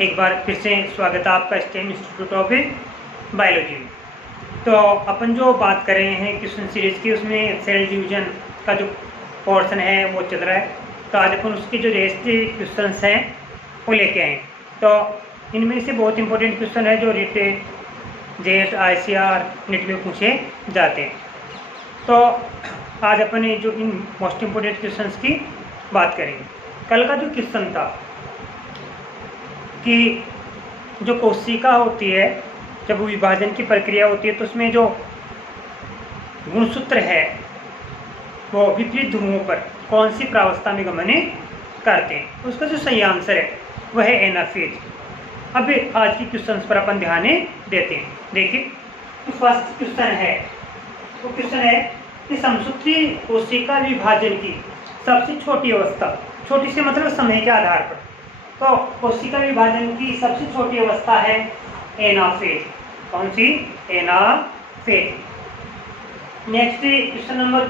एक बार फिर से स्वागत है आपका स्टेम इंस्टीट्यूट ऑफ बायोलॉजी। तो अपन जो बात कर रहे हैं क्वेश्चन सीरीज की, उसमें सेल डिवीजन का जो पोर्शन है वो चल रहा है। तो आज अपन उसके जो रेस्ट क्वेश्चंस हैं वो लेके आए। तो इनमें से बहुत इंपॉर्टेंट क्वेश्चन है जो रिटेन जेट ICR नेट में पूछे जाते हैं। तो आज अपन जो इन मोस्ट इम्पोर्टेंट क्वेश्चंस की बात करेंगे। कल का जो क्वेश्चन था कि जो कोशिका होती है, जब विभाजन की प्रक्रिया होती है तो उसमें जो गुणसूत्र है वो विपरीत ध्रुवों पर कौन सी प्रावस्था में गमन करते हैं। उसका जो सही आंसर है वह है एनाफेज। अब आज की क्वेश्चन पर अपन ध्यान देते हैं। देखिए, तो फर्स्ट क्वेश्चन है, वो क्वेश्चन है कि समसूत्री कोशिका विभाजन की सबसे छोटी अवस्था, छोटी से मतलब समय के आधार पर, तो कोशिका विभाजन की सबसे छोटी अवस्था है एनाफेज। कौन सी? एनाफेज। नेक्स्ट क्वेश्चन नंबर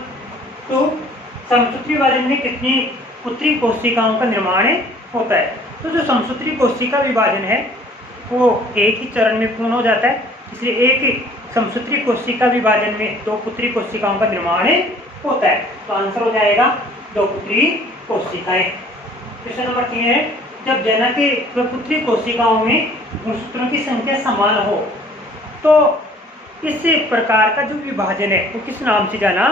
2, समसूत्री विभाजन में कितनी उत्तरी कोशिकाओं का निर्माण होता है। तो जो समसूत्री कोशिका विभाजन है वो एक ही चरण में पूर्ण हो जाता है, इसलिए एक ही समसूत्री कोशिका विभाजन में 2 पुत्री कोशिकाओं का निर्माण होता है। तो आंसर हो जाएगा 2 पुत्री कोशिकाएं। क्वेश्चन नंबर 3 है, जब जनक के पुत्री कोशिकाओं में गुणसूत्रों की संख्या समान हो तो इस प्रकार का जो विभाजन है वो किस नाम से जाना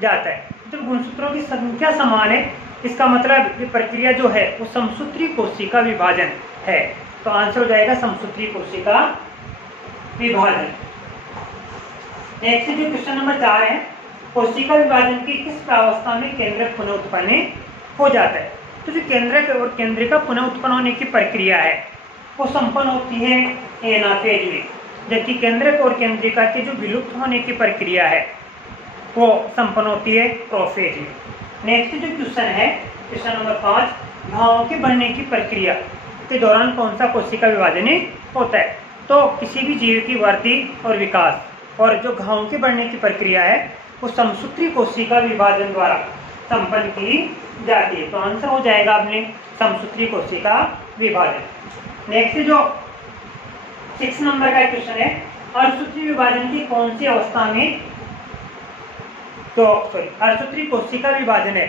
जाता है। जब गुणसूत्रों की संख्या समान है, इसका मतलब ये प्रक्रिया जो है वो समसूत्री कोशिका विभाजन है। तो आंसर हो जाएगा समसूत्री कोशिका विभाजन। नेक्स्ट जो क्वेश्चन नंबर 4 है, कोशिका विभाजन की किस प्रावस्था में केंद्रक पुनः उत्पन्न हो जाता है। तो जो केंद्रक और केंद्रिका पुनः उत्पन्न होने की प्रक्रिया है वो संपन्न होती है एनाफेज में, जबकि केंद्रक और केंद्रिका के जो विलुप्त होने की प्रक्रिया है वो संपन्न होती है प्रोफेज में। नेक्स्ट जो क्वेश्चन है, क्वेश्चन नंबर 5, घावों के बढ़ने की प्रक्रिया के दौरान कौन सा कोशिका विभाजन होता है। तो किसी भी जीव की वृद्धि और विकास और जो घावों के बढ़ने की प्रक्रिया है वो समसूत्री कोशिका विभाजन द्वारा संपन्न की जाती है। तो आंसर हो जाएगा अपने समसूत्री कोशिका विभाजन। नेक्स्ट जो 6 नंबर का क्वेश्चन है, अर्धसूत्री विभाजन की कौन सी अवस्था में, तो अर्धसूत्री कोशिका विभाजन है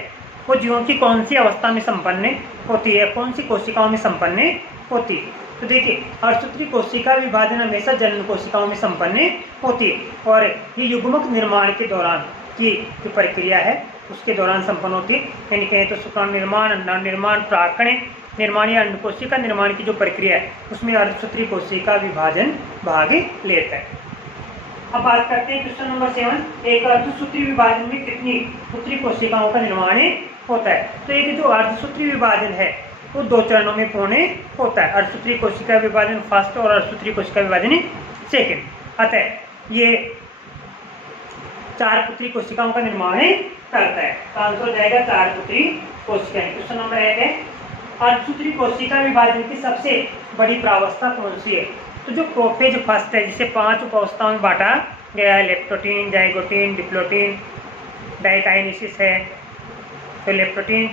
वो जीवों की कौन सी अवस्था में संपन्न होती है, कौन सी कोशिकाओं में संपन्न होती है। तो देखिए, अर्धसूत्री कोशिका विभाजन हमेशा जन्म कोशिकाओं में संपन्न होती है और ये युग्मक निर्माण के दौरान की जो प्रक्रिया है उसके दौरान संपन्न होती है। यानी कहें तो शुक्राणु निर्माण, अंडाणु निर्माण, प्राकण्य निर्माण या अंड कोशिका निर्माण की जो प्रक्रिया है उसमें अर्धसूत्री कोशिका विभाजन भाग लेता है। अब बात करते हैं क्वेश्चन नंबर 7, एक अर्धसूत्री विभाजन में कितनी पुत्री कोशिकाओं का निर्माण होता है। तो एक जो अर्धसूत्री विभाजन है वो 2 चरणों में पूर्ण होता है, अर्धसूत्री कोशिका विभाजन फर्स्ट और अर्धसूत्री कोशिका विभाजन सेकेंड। अतः ये 4 पुत्री कोशिकाओं का निर्माण करता है। तो आंसर हो जाएगा 4 पुत्री कोशिकाएं। क्वेश्चन नंबर 1 है, अर्धसूत्री कोशिका विभाजन की सबसे बड़ी प्रावस्था कौन सी है। तो जो प्रोफेज फर्स्ट है, जिसे 5 उपावस्थाओं में बांटा गया है, लेप्टोटीन, जाइगोटीन, डिप्लोटीन, डाइकाइनेसिस है। तो लेप्टोटीन,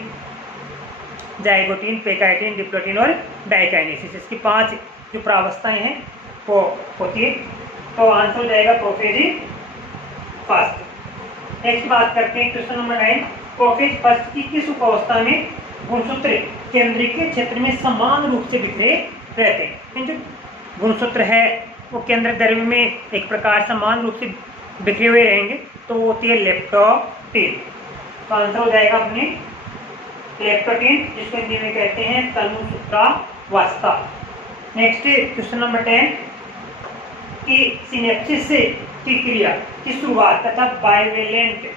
जाइगोटीन, पेकाइटीन, डिप्लोटीन और डाइकाइनेसिस, इसकी 5 जो प्रावस्थाएं हैं वो होती है। तो आंसर हो जाएगा प्रोफेज फर्स्ट। नेक्स्ट बात करते हैं क्वेश्चन नंबर 9, प्रोफेज फर्स्ट की किस उपावस्था में गुणसूत्र केंद्रीय क्षेत्र में समान रूप से बिखरे रहते हैं। जो गुणसूत्र है वो केंद्र द्रव्य में एक प्रकार समान रूप से बिखरे हुए रहेंगे, तो वो होती है लेप्टोटीन। तो आंसर हो जाएगा अपने लेप्टोटीन, जिसको हिंदी में कहते हैं तनुसूत्रावस्था। नेक्स्ट क्वेश्चन नंबर 10 की सिनेप्सिस की क्रिया की शुरुआत तथा बाइवेलेंट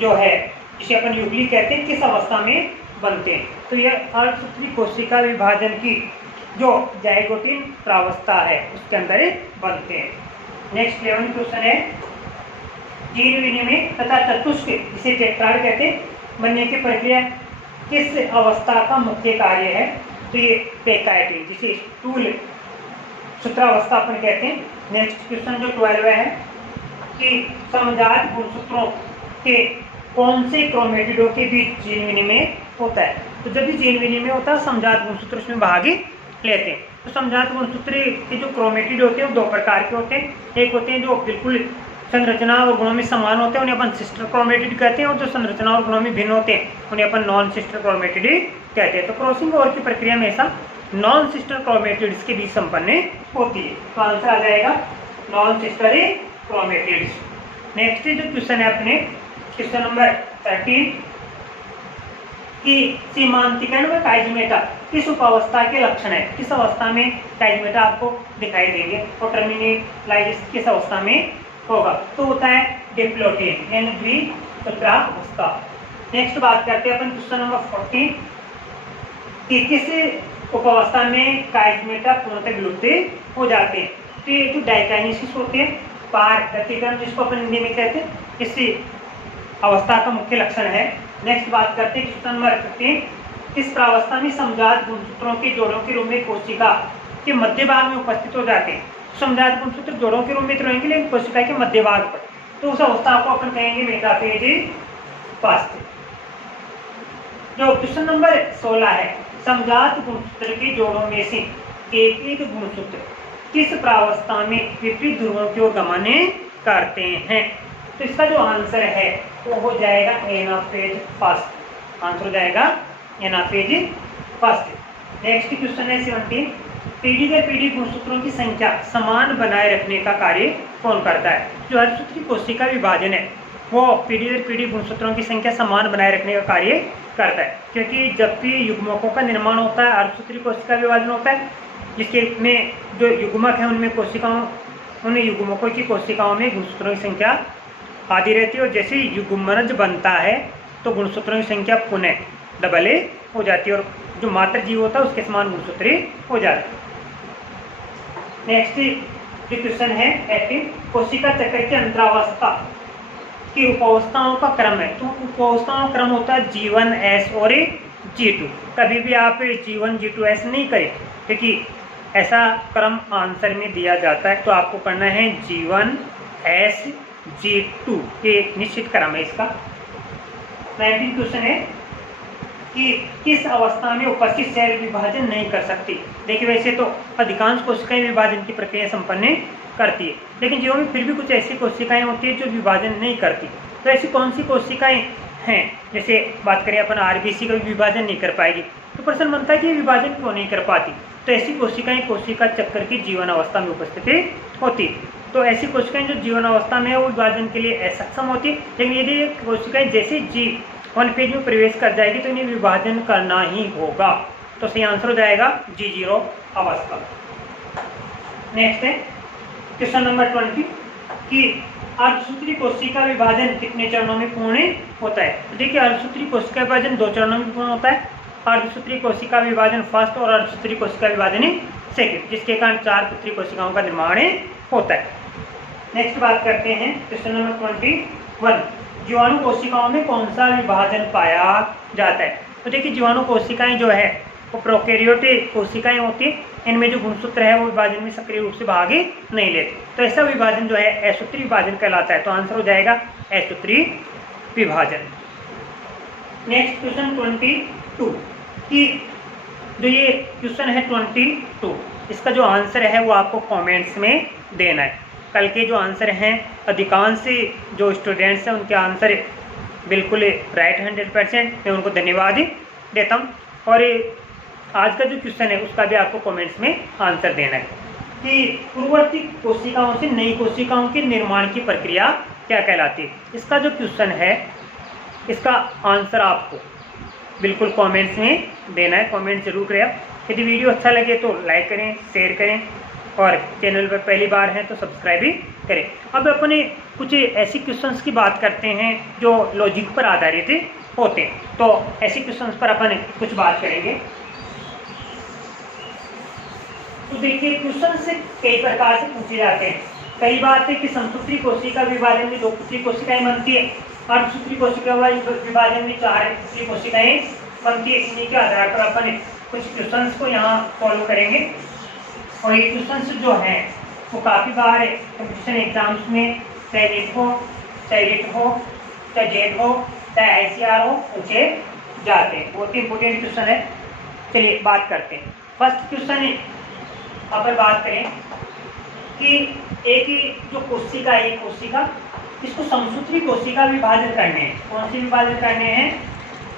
जो है जिसे अपन युगली कहते हैं किस अवस्था में बनते हैं। तो यह अर्धसूत्री कोशिका विभाजन की जो जाइगोटीन प्रावस्था है उसके अंदर बनते हैं। नेक्स्ट 11 क्वेश्चन है, जीन विनिमय तथा चतुष्क जिसे टेट्राड कहते हैं बनने की प्रक्रिया किस अवस्था का मुख्य कार्य है। तो ये पेकाइटिन जिसे स्थूल सूत्रावस्था अपन कहते हैं। नेक्स्ट क्वेश्चन जो 12 है कि समजात गुणसूत्रों के कौन से क्रोमेटिडों के बीच जीन विनिमय होता है। तो जब भी जीन विनिमय होता है समजात गुणसूत्र उसमें भाग लेते हैं। तो समजात गुणसूत्र के जो क्रोमेटिड होते हैं वो दो प्रकार के होते हैं। एक होते हैं जो बिल्कुल संरचना और गुणों में समान होते हैं, उन्हें अपन सिस्टर क्रोमेटिड कहते हैं, और जो संरचना और गुणों में भिन्न होते हैं उन्हें अपन नॉन सिस्टर क्रोमेटिड कहते हैं। तो क्रॉसिंग ओवर की प्रक्रिया में ऐसा नॉन सिस्टर क्रोमेटिड्स के बीच संपन्न होती है। तो आंसर आ जाएगा नॉन सिस्टर क्रोमेटिड्स। नेक्स्ट जो क्वेश्चन है अपने क्वेश्चन नंबर 13 कि सीमांतिकरण व काइजमेटा किस उपावस्था के लक्षण है। किस अवस्था में काइजमेटा आपको दिखाई देंगे और टर्मिनलाइज किस अवस्था में होगा। तो होता है डिप्लोटियन यानी द्विसूत्रावस्था। नेक्स्ट बात करते हैं अपन क्वेश्चन नंबर 14 कि किस उपावस्था में काइजमेटा पूर्णतः विलुप्त हो जाते हैं। तो ये जो डाइकाइनेसिस होते हैं, पार गतिकरण जिसको अपन हिंदी में कहते हैं, इसी अवस्था का मुख्य लक्षण है। नेक्स्ट बात करते हैं क्वेश्चन नंबर 15 किस प्रावस्था में समजात गुणसूत्रों के जोड़ों के रूप में कोशिका के मध्य भाग में उपस्थित हो जाते हैं। समजात गुणसूत्र जोड़ों के रूप में तो रहेंगे लेकिन कोशिका के मध्य भाग पर, तो उस अवस्था को अपन कहेंगे मेटाफेज फास्ट। जो क्वेश्चन नंबर 16 है समजात गुणसूत्र के जोड़ों में से एक एक गुणसूत्र किस प्रावस्था में विपरीत ध्रुवों की ओर गमन करते हैं। तो इसका जो आंसर है वो हो जाएगा एनाफेज फर्स्ट। आंसर हो जाएगा एनाफेज फर्स्ट। नेक्स्ट क्वेश्चन है 17 पीढ़ी दर पीढ़ी गुणसूत्रों की संख्या समान बनाए रखने का कार्य कौन करता है। जो अर्धसूत्री कोशिका विभाजन है वो पीढ़ी दर पीढ़ी गुणसूत्रों की संख्या समान बनाए रखने का कार्य करता है, क्योंकि जब भी युग्मकों का निर्माण होता है अर्धसूत्री कोशिका विभाजन होता है, जिसके में जो युग्मक है उनमें कोशिकाओं उन युग्मकों की कोशिकाओं में गुणसूत्रों की संख्या आदि रहती है, और जैसे युग्मनज बनता है तो गुणसूत्रों की संख्या पुनः डबल हो जाती है और जो मात्र जीव होता है उसके समान गुणसूत्री हो जाता है। नेक्स्ट जो क्वेश्चन है 18 कोशिका चक्र की अंतरावस्था की उपावस्थाओं का क्रम है। तो उपावस्थाओं का क्रम होता है G1 S और G2। कभी भी आप G1 G2 S नहीं करें क्योंकि ऐसा क्रम आंसर में दिया जाता है, तो आपको करना है G1 S G2 ये एक निश्चित क्रम है इसका। 19 क्वेश्चन है कि किस अवस्था में उपस्थित सेल विभाजन नहीं कर सकती। देखिए वैसे तो अधिकांश कोशिकाएं विभाजन की प्रक्रिया संपन्न करती है, लेकिन जीवों में फिर भी कुछ ऐसी कोशिकाएं होती है जो विभाजन नहीं करती। तो ऐसी कौन सी कोशिकाएं हैं, जैसे बात करें अपन आरबीसी का विभाजन नहीं कर पाएगी, तो प्रश्न बनता है कि विभाजन क्यों नहीं कर पाती। तो ऐसी कोशिकाएं कोशिका चक्र की जीवन अवस्था में उपस्थित होती। तो ऐसी कोशिकाएं जो जीवन अवस्था में है वो विभाजन के लिए असक्षम होती है, लेकिन यदि कोशिकाएं जैसे G1 फेज में प्रवेश कर जाएगी तो इन्हें विभाजन करना ही होगा। तो सही आंसर हो जाएगा G0 अवस्था। नेक्स्ट है क्वेश्चन नंबर 20 कि अर्धसूत्री कोशिका विभाजन कितने चरणों में पूर्ण होता है। तो देखिए अर्धसूत्री कोशिका विभाजन 2 चरणों में पूर्ण होता है, अर्धसूत्री कोशिका विभाजन फर्स्ट और अर्धसूत्री कोशिका विभाजन सेकंड, जिसके कारण 4 पुत्री कोशिकाओं का निर्माण होता है। नेक्स्ट बात करते हैं क्वेश्चन नंबर 21 जीवाणु कोशिकाओं में कौन सा विभाजन पाया जाता है। तो देखिए जीवाणु कोशिकाएं जो है वो प्रोकैरियोटिक कोशिकाएं होती है, इनमें जो गुणसूत्र है वो विभाजन में सक्रिय रूप से भाग नहीं लेते। तो ऐसा विभाजन जो है असूत्री विभाजन कहलाता है। तो आंसर हो जाएगा असूत्री विभाजन। नेक्स्ट क्वेश्चन 22 कि जो ये क्वेश्चन है 22 इसका जो आंसर है वो आपको कमेंट्स में देना है। कल के जो आंसर हैं अधिकांश जो स्टूडेंट्स हैं उनके आंसर बिल्कुल राइट 100%, मैं उनको धन्यवाद देता हूँ। और आज का जो क्वेश्चन है उसका भी आपको कमेंट्स में आंसर देना है कि पूर्ववर्ती कोशिकाओं से नई कोशिकाओं के निर्माण की प्रक्रिया क्या कहलाती है। इसका जो क्वेश्चन है इसका आंसर आपको बिल्कुल कमेंट्स में देना है। कमेंट जरूर करें। यदि वीडियो अच्छा लगे तो लाइक करें, शेयर करें और चैनल पर पहली बार हैं तो सब्सक्राइब भी करें। अब अपने कुछ ऐसी क्वेश्चंस की बात करते हैं जो लॉजिक पर आधारित होते हैं। तो ऐसे क्वेश्चंस पर अपन कुछ बात करेंगे। तो देखिए क्वेश्चन से कई प्रकार से पूछे जाते हैं। कई बात है कि समसूत्री कोशिका विभाजन में 2 पुत्री कोशिकाएं बनती है, अर्धसूत्री कोशिका विभाजन में 4 पुत्री कोशिकाएं बनती है। इन्हीं के आधार पर अपन कुछ क्वेश्चंस को यहाँ फॉलो करेंगे। और ये क्वेश्चंस जो हैं वो काफ़ी बार कंपटीशन एग्जाम्स में चाहे नेट हो, चाहे रेट हो, चाहे जेट हो, चाहे ICR हो, पूछे जाते हैं। बहुत ही इंपॉर्टेंट क्वेश्चन है। चलिए बात करते हैं। फर्स्ट क्वेश्चन है, अगर बात करें कि एक ही जो कोशिका है, कोशिका, इसको समसूत्री कोशिका विभाजन करने हैं। कौन सी विभाजन करने हैं?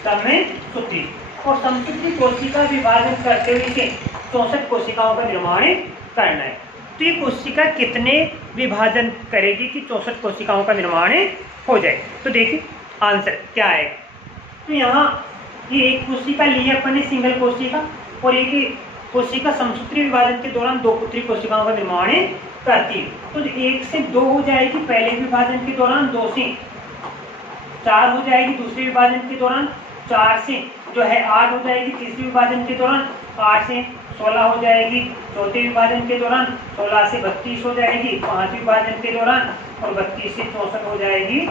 समसूत्री। और समसूत्री कोशिका विभाजन करते हुए इसे 64 कोशिकाओं का निर्माण करना है। तो ये कोशिका कितने विभाजन करेगी कि 64 कोशिकाओं का निर्माण हो जाए? तो देखिए आंसर क्या है। तो यहाँ ये एक कोशिका ली है अपन ने, सिंगल कोशिका, और एक कोशिका समसूत्री विभाजन के दौरान 2 पुत्री कोशिकाओं का निर्माण करती है। तो 1 से 2 हो जाएगी पहले विभाजन के दौरान, 2 से 4 हो जाएगी दूसरे विभाजन के दौरान, 4 से जो है 8 हो जाएगी तीसरे विभाजन के दौरान, 8 से 16 हो जाएगी चौथे विभाजन के दौरान, 16 से 32 हो जाएगी 5वें विभाजन के दौरान, और 32 से 64 हो जाएगी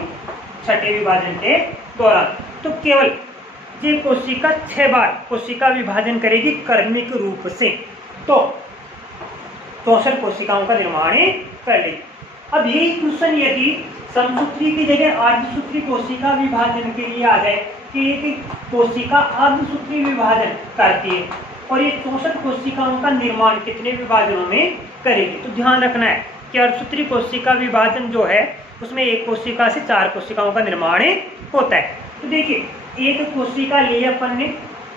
छठे विभाजन के दौरान। तो केवल ये कोशिका 6 बार कोशिका विभाजन करेगी क्रमिक रूप से, तो 64 कोशिकाओं का निर्माण कर लेगी। अब यही क्वेश्चन यदि समसूत्री की जगह अर्धसूत्री कोशिका विभाजन के लिए आ जाए कि एक कोशिका अर्धसूत्री विभाजन करती है और ये 64 कोशिकाओं का निर्माण कितने विभाजनों में करेगी, तो ध्यान रखना है कि अर्धसूत्री कोशिका विभाजन जो है उसमें एक कोशिका से 4 कोशिकाओं का निर्माण होता है। तो देखिए एक कोशिका लिए अपन ने,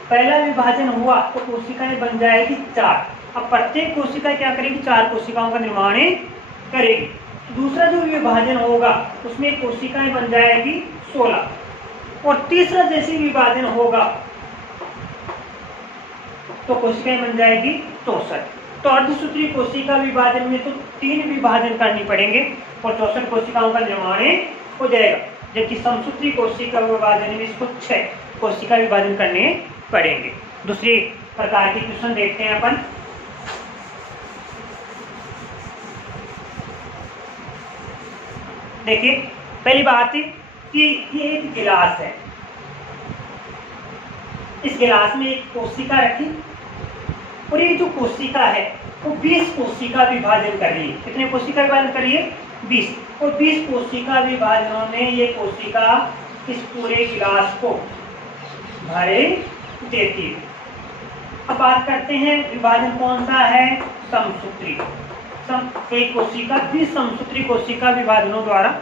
पहला विभाजन हुआ तो कोशिकाएं बन जाएगी 4। अब प्रत्येक कोशिका क्या करेगी? 4 कोशिकाओं का निर्माण करेगी। दूसरा जो विभाजन होगा उसमें कोशिकाएं बन जाएगी 16, और तीसरा जैसे विभाजन होगा तो कोशिकाएं बन जाएगी 64। तो अर्धसूत्री कोशिका विभाजन में तो 3 विभाजन करनी पड़ेंगे और 64 कोशिकाओं का निर्माण हो जाएगा, जबकि समसूत्री कोशिका विभाजन में इसको 6 कोशिका विभाजन करने पड़ेंगे। दूसरे प्रकार के क्वेश्चन देखते हैं अपन। देखिए पहली बात है कि ये एक गिलास है, इस गिलास में एक कोशिका रखी और ये जो कोशिका है वो 20 कोशिका विभाजन कर रही है। कितने कोशिका विभाजन कर रही है? 20। और 20 कोशिका विभाजनों में ये कोशिका इस पूरे गिलास को भरे देती है। अब बात करते हैं विभाजन कौन सा है? समसूत्री। एक कोशिका 20 समसूत्री कोशिका विभाजनों द्वारा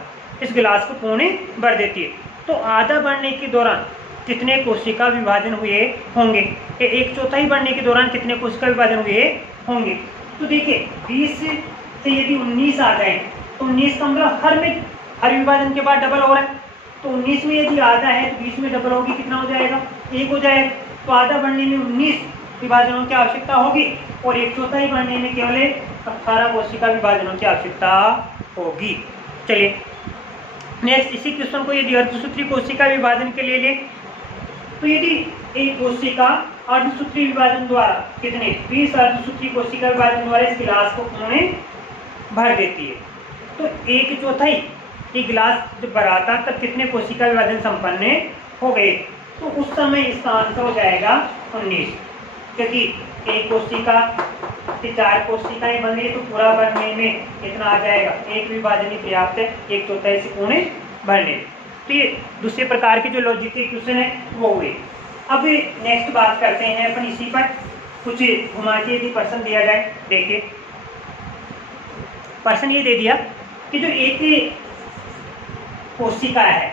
इस गिलास को पूर्ण भर देती है। तो आधा बढ़ने के दौरान कितने कोशिका विभाजन हुए होंगे? 1/4 बढ़ने के दौरान कितने कोशिका विभाजन हुए होंगे? तो देखिए 20 से यदि 19 आ जाए तो 19 का मतलब हर विभाजन के बाद डबल हो रहा है, तो 19 में यदि आधा है तो 20 में डबल होगी, कितना हो जाएगा? 1 हो जाएगा। तो आधा बढ़ने में 19 विभाजनों की आवश्यकता होगी और 1/4 बढ़ने में केवल 18 कोशिका विभाजनों की आवश्यकता होगी। चलिए नेक्स्ट, इसी क्वेश्चन को यदि अर्धसूत्री कोशिका विभाजन के लिए ले, तो यदि एक कोशिका अर्धसूत्री विभाजन द्वारा कितने 20 अर्धसूत्री कोशिका विभाजन द्वारा इस गिलास को पूर्ण भर देती है, तो 1/4 ये गिलास जब भरा था तब कितने कोशिका विभाजन संपन्न हो गए? तो उस समय इसका आंसर हो जाएगा 19, क्योंकि एक कोशिका से 4 कोशिकाएं बन रही है तो पूरा भरने में कितना आ जाएगा? 1 विभाजन ही पर्याप्त है 1/4 से पूर्ण भरने। तो ये दूसरे प्रकार के जो लॉजिक के क्वेश्चन है वो हुए। अब नेक्स्ट बात करते हैं अपन इसी पर, कुछ घुमा के यदि प्रश्न दिया जाए। देखिए प्रश्न ये दे दिया कि जो एक कोशिका है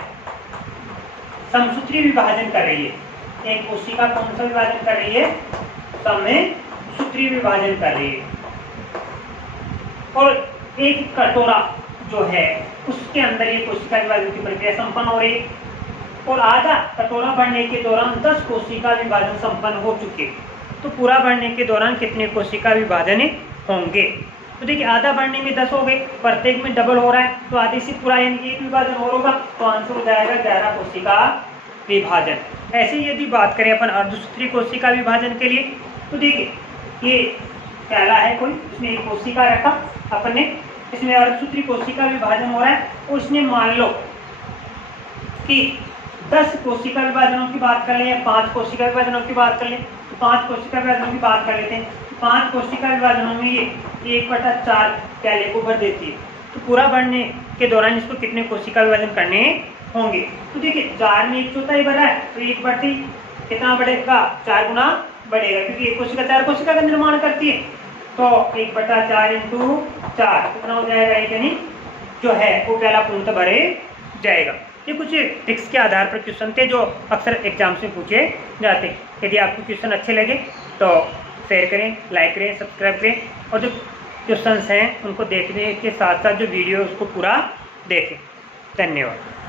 समसूत्री विभाजन कर रही है, एक कोशिका कौन सा विभाजन कर रही है? समसूत्री विभाजन कर रही है, और एक कटोरा जो है उसके अंदर ये कोशिका विभाजन की प्रक्रिया संपन्न हो रही है, और आधा कटोरा बढ़ने के दौरान 10 कोशिका विभाजन संपन्न हो चुके, तो पूरा बढ़ने के दौरान कितने कोशिका विभाजन होंगे? तो देखिए आधा बढ़ने में 10 हो गए, प्रत्येक में डबल हो रहा है, तो आधे से पूरा यानी 1 विभाजन और होगा, तो आंसर हो जाएगा 11 कोशिका विभाजन। ऐसे ही यदि बात करें अपन अर्धसूत्री कोशिका विभाजन के लिए, तो देखिए ये पहला है कोई, इसमें एक कोशिका रखा अपन ने, इसमें अर्धसूत्री कोशिका विभाजन हो रहा है, और इसमें मान लो कि 10 कोशिका विभाजनों की बात कर लें या 5 कोशिका विभाजनों की बात कर लें, तो 5 कोशिका विभाजनों की बात कर लेते हैं। 5 कोशिका विभाजनों में ये 1/4 प्याले को भर देती है, तो पूरा बढ़ने के दौरान इसको कितने कोशिका विभाजन करने होंगे? तो देखिए 4 में 1/4 भरा है, तो 1/4 कितना बढ़ेगा? 4 × बढ़ेगा, क्योंकि एक कोशिका 4 कोशिका का निर्माण करती है। तो 1/4 × 4 कितना हो जाएगा, यानी जो है वो पहला पूर्णतः भरे जाएगा। ये कुछ ट्रिक्स के आधार पर क्वेश्चन थे जो अक्सर एग्जाम से पूछे जाते हैं। यदि आपको क्वेश्चन अच्छे लगे तो शेयर करें, लाइक करें, सब्सक्राइब करें, और जो क्वेश्चंस हैं उनको देखने के साथ साथ जो वीडियो उसको पूरा देखें। धन्यवाद।